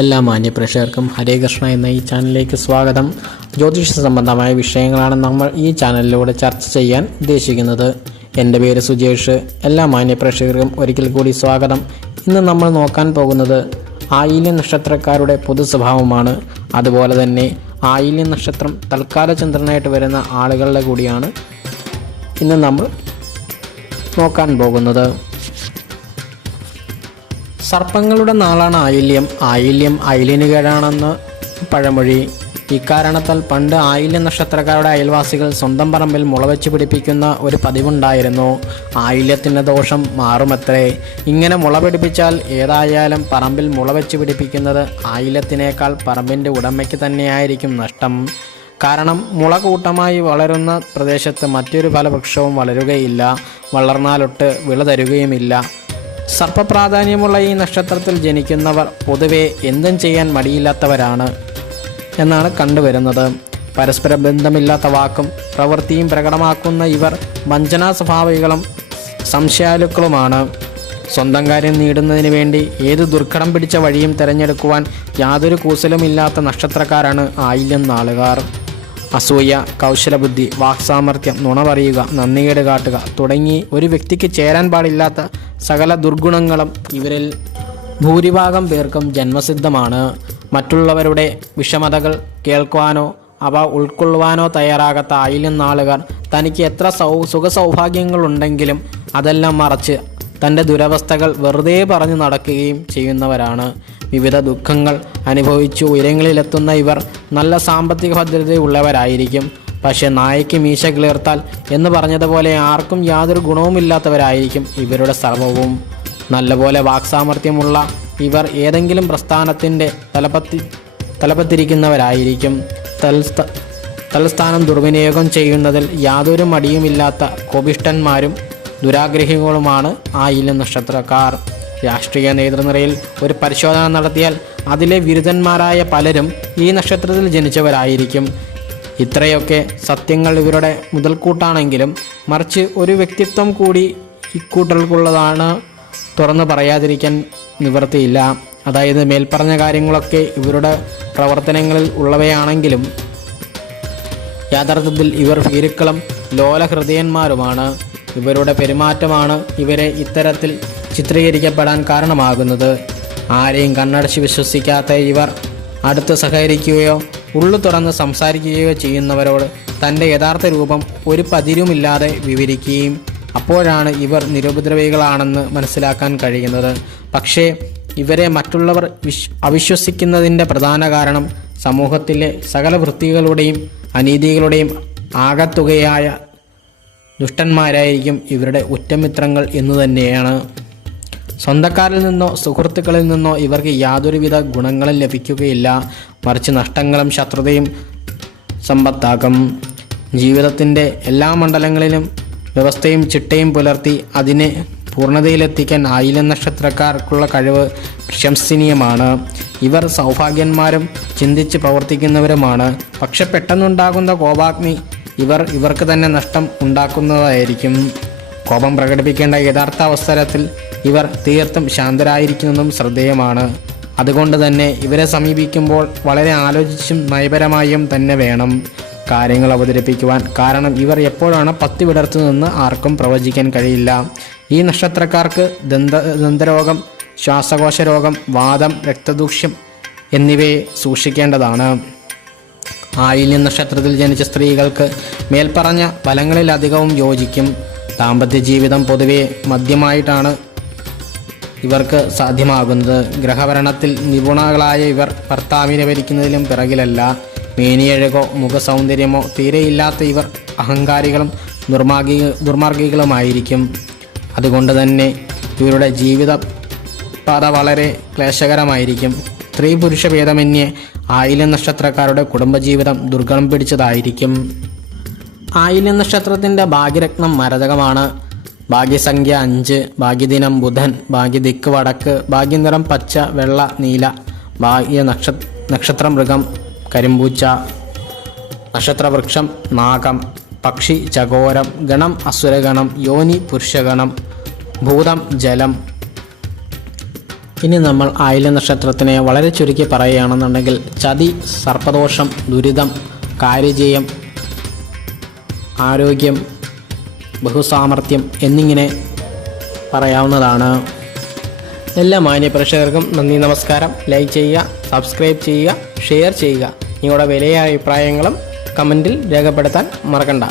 എല്ലാ മാന്യപ്രേക്ഷകർക്കും ഹരേ കൃഷ്ണ എന്ന ഈ ചാനലിലേക്ക് സ്വാഗതം. ജ്യോതിഷ സംബന്ധമായ വിഷയങ്ങളാണ് നമ്മൾ ഈ ചാനലിലൂടെ ചർച്ച ചെയ്യാൻ ഉദ്ദേശിക്കുന്നത്. എൻ്റെ പേര് സുജേഷ്. എല്ലാ മാന്യപ്രേക്ഷകർക്കും ഒരിക്കൽ കൂടി സ്വാഗതം. ഇന്ന് നമ്മൾ നോക്കാൻ പോകുന്നത് ആയില്യം നക്ഷത്രക്കാരുടെ പൊതു സ്വഭാവമാണ്. അതുപോലെ തന്നെ ആയില്യം നക്ഷത്രം തൽക്കാല ചന്ദ്രനായിട്ട് വരുന്ന ആളുകളുടെ കൂടിയാണ് ഇന്ന് നമ്മൾ നോക്കാൻ പോകുന്നത്. സർപ്പങ്ങളുടെ നാളാണ് ആയില്യം. ആയില്യം അയിലിനുകേടാണെന്ന് പഴമൊഴി. ഇക്കാരണത്താൽ പണ്ട് ആയില്യം നക്ഷത്രക്കാരുടെ അയൽവാസികൾ സ്വന്തം പറമ്പിൽ മുളവെച്ച് പിടിപ്പിക്കുന്ന ഒരു പതിവുണ്ടായിരുന്നു. ആയില്യത്തിൻ്റെ ദോഷം മാറുമത്രേ. ഇങ്ങനെ മുള പിടിപ്പിച്ചാൽ ഏതായാലും പറമ്പിൽ മുളവെച്ച് പിടിപ്പിക്കുന്നത് ആയില്യത്തിനേക്കാൾ പറമ്പിൻ്റെ ഉടമയ്ക്ക് തന്നെയായിരിക്കും നഷ്ടം. കാരണം മുള കൂട്ടമായി വളരുന്ന പ്രദേശത്ത് മറ്റൊരു ഫലവൃക്ഷവും വളരുകയില്ല, വളർന്നാലൊട്ട് വിള തരുകയുമില്ല. സർപ്പപ്രാധാന്യമുള്ള ഈ നക്ഷത്രത്തിൽ ജനിക്കുന്നവർ പൊതുവെ എന്തും ചെയ്യാൻ മടിയില്ലാത്തവരാണ് എന്നാണ് കണ്ടുവരുന്നത്. പരസ്പര ബന്ധമില്ലാത്ത വാക്കും പ്രവൃത്തിയും പ്രകടമാക്കുന്ന ഇവർ വഞ്ചനാ സ്വഭാവികളും സംശയാലുക്കളുമാണ്. സ്വന്തം കാര്യം നേടുന്നതിന് വേണ്ടി ഏത് ദുർഘടം പിടിച്ച വഴിയും തിരഞ്ഞെടുക്കുവാൻ യാതൊരു കൂസലുമില്ലാത്ത നക്ഷത്രക്കാരാണ് ആയില്യം നാളുകാർ. അസൂയ, കൗശലബുദ്ധി, വാക്സാമർത്ഥ്യം, നുണ പറയുക, നന്ദികേട് കാട്ടുക തുടങ്ങി ഒരു വ്യക്തിക്ക് ചേരാൻ പാടില്ലാത്ത സകല ദുർഗുണങ്ങളും ഇവരിൽ ഭൂരിഭാഗം പേർക്കും ജന്മസിദ്ധമാണ്. മറ്റുള്ളവരുടെ വിഷമതകൾ കേൾക്കുവാനോ അവ ഉൾക്കൊള്ളുവാനോ തയ്യാറാകാത്ത ആയില്യം നാളുകാർ തനിക്ക് എത്ര സുഖസൗഭാഗ്യങ്ങളുണ്ടെങ്കിലും അതെല്ലാം മറച്ച് തൻ്റെ ദുരവസ്ഥകൾ വെറുതെ പറഞ്ഞു നടക്കുകയും ചെയ്യുന്നവരാണ്. വിവിധ ദുഃഖങ്ങൾ അനുഭവിച്ചു ഉയരങ്ങളിലെത്തുന്ന ഇവർ നല്ല സാമ്പത്തിക ഭദ്രതയുള്ളവരായിരിക്കും. പക്ഷേ നായയ്ക്ക് മീശ കിളിർത്താൽ എന്ന് പറഞ്ഞതുപോലെ ആർക്കും യാതൊരു ഗുണവുമില്ലാത്തവരായിരിക്കും ഇവരുടെ സർവവും. നല്ലപോലെ വാക്സാമർത്ഥ്യമുള്ള ഇവർ ഏതെങ്കിലും പ്രസ്ഥാനത്തിൻ്റെ തലപ്പത്തിരിക്കുന്നവരായിരിക്കും. തൽസ്ഥാനം ദുർവിനിയോഗം ചെയ്യുന്നതിൽ യാതൊരു മടിയുമില്ലാത്ത കോപിഷ്ഠന്മാരും ദുരാഗ്രഹികളുമാണ് ആയില്യം നക്ഷത്രക്കാർ. രാഷ്ട്രീയ നേതൃനിരയിൽ ഒരു പരിശോധന നടത്തിയാൽ അതിലെ ബിരുദന്മാരായ പലരും ഈ നക്ഷത്രത്തിൽ ജനിച്ചവരായിരിക്കും. ഇത്രയൊക്കെ സത്യങ്ങൾ ഇവരുടെ മുതൽക്കൂട്ടാണെങ്കിലും മറിച്ച് ഒരു വ്യക്തിത്വം കൂടി ഇക്കൂട്ടർക്കുള്ളതാണ് തുറന്നു പറയാതിരിക്കാൻ നിവൃത്തിയില്ല. അതായത് മേൽപ്പറഞ്ഞ കാര്യങ്ങളൊക്കെ ഇവരുടെ പ്രവർത്തനങ്ങളിൽ ഉള്ളവയാണെങ്കിലും യഥാർത്ഥത്തിൽ ഇവർ ഭീരുക്കളും ലോലഹൃദയന്മാരുമാണ്. ഇവരുടെ പെരുമാറ്റമാണ് ഇവരെ ഇത്തരത്തിൽ ചിത്രീകരിക്കപ്പെടാൻ കാരണമാകുന്നത്. ആരെയും കണ്ണടച്ച് വിശ്വസിക്കാത്ത ഇവർ അടുത്ത് സഹകരിക്കുകയോ ഉള്ളു തുറന്ന് സംസാരിക്കുകയോ ചെയ്യുന്നവരോട് തൻ്റെ യഥാർത്ഥ രൂപം ഒരു പതിരുമില്ലാതെ വിവരിക്കുകയും അപ്പോഴാണ് ഇവർ നിരുപദ്രവികളാണെന്ന് മനസ്സിലാക്കാൻ കഴിയുന്നത്. പക്ഷേ ഇവരെ മറ്റുള്ളവർ അവിശ്വസിക്കുന്നതിൻ്റെ പ്രധാന കാരണം സമൂഹത്തിലെ സകല വൃത്തികളുടെയും അനീതികളുടെയും ആകത്തുകയായ ദുഷ്ടന്മാരായിരിക്കും ഇവരുടെ ഉറ്റമിത്രങ്ങൾ എന്നു തന്നെയാണ്. സ്വന്തക്കാരിൽ നിന്നോ സുഹൃത്തുക്കളിൽ നിന്നോ ഇവർക്ക് യാതൊരുവിധ ഗുണങ്ങളും ലഭിക്കുകയില്ല, മറിച്ച് നഷ്ടങ്ങളും ശത്രുതയും സമ്പത്താക്കും. ജീവിതത്തിൻ്റെ എല്ലാ മണ്ഡലങ്ങളിലും വ്യവസ്ഥയും ചിട്ടയും പുലർത്തി അതിനെ പൂർണ്ണതയിലെത്തിക്കാൻ ആയില്യം നക്ഷത്രക്കാർക്കുള്ള കഴിവ് പ്രശംസനീയമാണ്. ഇവർ സൗഭാഗ്യന്മാരും ചിന്തിച്ച് പ്രവർത്തിക്കുന്നവരുമാണ്. പക്ഷെ പെട്ടെന്നുണ്ടാകുന്ന കോപാഗ്നി ഇവർക്ക് തന്നെ നഷ്ടം ഉണ്ടാക്കുന്നതായിരിക്കും. കോപം പ്രകടിപ്പിക്കേണ്ട യഥാർത്ഥ അവസരത്തിൽ ഇവർ തീർത്തും ശാന്തരായിരിക്കുന്നതും ശ്രദ്ധേയമാണ്. അതുകൊണ്ട് തന്നെ ഇവരെ സമീപിക്കുമ്പോൾ വളരെ ആലോചിച്ചും നയപരമായും തന്നെ വേണം കാര്യങ്ങൾ അവതരിപ്പിക്കുവാൻ. കാരണം ഇവർ എപ്പോഴാണ് പത്തി വിടർത്തുന്നതെന്ന് ആർക്കും പ്രവചിക്കാൻ കഴിയില്ല. ഈ നക്ഷത്രക്കാർക്ക് ദന്തരോഗം, ശ്വാസകോശ രോഗം, വാതം, രക്തദൂഷ്യം എന്നിവയെ സൂക്ഷിക്കേണ്ടതാണ്. ആയില്യം നക്ഷത്രത്തിൽ ജനിച്ച സ്ത്രീകൾക്ക് മേൽപ്പറഞ്ഞ ഫലങ്ങളിലധികവും യോജിക്കും. ദാമ്പത്യ ജീവിതം പൊതുവെ മധ്യമായിട്ടാണ് ഇവർക്ക് സാധ്യമാകുന്നത്. ഗ്രഹഭരണത്തിൽ നിപുണകളായ ഇവർ ഭർത്താവിനെ ഭരിക്കുന്നതിലും പിറകിലല്ല. മേനിയഴകോ മുഖസൗന്ദര്യമോ തീരെയില്ലാത്ത ഇവർ അഹങ്കാരികളും ദുർമാർഗികളുമായിരിക്കും. അതുകൊണ്ട് തന്നെ ഇവരുടെ ജീവിത പാത വളരെ ക്ലേശകരമായിരിക്കും. സ്ത്രീ പുരുഷ ഭേദമന്യേ ആയില്യം നക്ഷത്രക്കാരുടെ കുടുംബജീവിതം ദുർഗണം പിടിച്ചതായിരിക്കും. ആയില്യം നക്ഷത്രത്തിൻ്റെ ഭാഗ്യരത്നം മരതകമാണ്. ഭാഗ്യസംഖ്യ 5, ഭാഗ്യദിനം ബുധൻ, ഭാഗ്യദിക്ക് വടക്ക്, ഭാഗ്യനിറം പച്ച, വെള്ള, നീല, ഭാഗ്യ നക്ഷത്രമൃഗം കരിമ്പൂച്ച, നക്ഷത്രവൃക്ഷം നാഗം, പക്ഷി ചകോരം, ഗണം അസുരഗണം, യോനി പുരുഷഗണം, ഭൂതം ജലം, ഇനി നമ്മൾ ആയില്യ നക്ഷത്രത്തിനെ വളരെ ചുരുക്കി പറയുകയാണെന്നുണ്ടെങ്കിൽ ചതി, സർപ്പദോഷം, ദുരിതം, കാര്യജയം, ആരോഗ്യം, ബഹുസാമർത്ഥ്യം എന്നിങ്ങനെ പറയാവുന്നതാണ്. എല്ലാ മാന്യ പ്രേക്ഷകർക്കും നന്ദി, നമസ്കാരം. ലൈക്ക് ചെയ്യുക, സബ്സ്ക്രൈബ് ചെയ്യുക, ഷെയർ ചെയ്യുക. നിങ്ങളുടെ വിലയേറിയ അഭിപ്രായങ്ങളും കമൻറ്റിൽ രേഖപ്പെടുത്താൻ മറക്കണ്ട.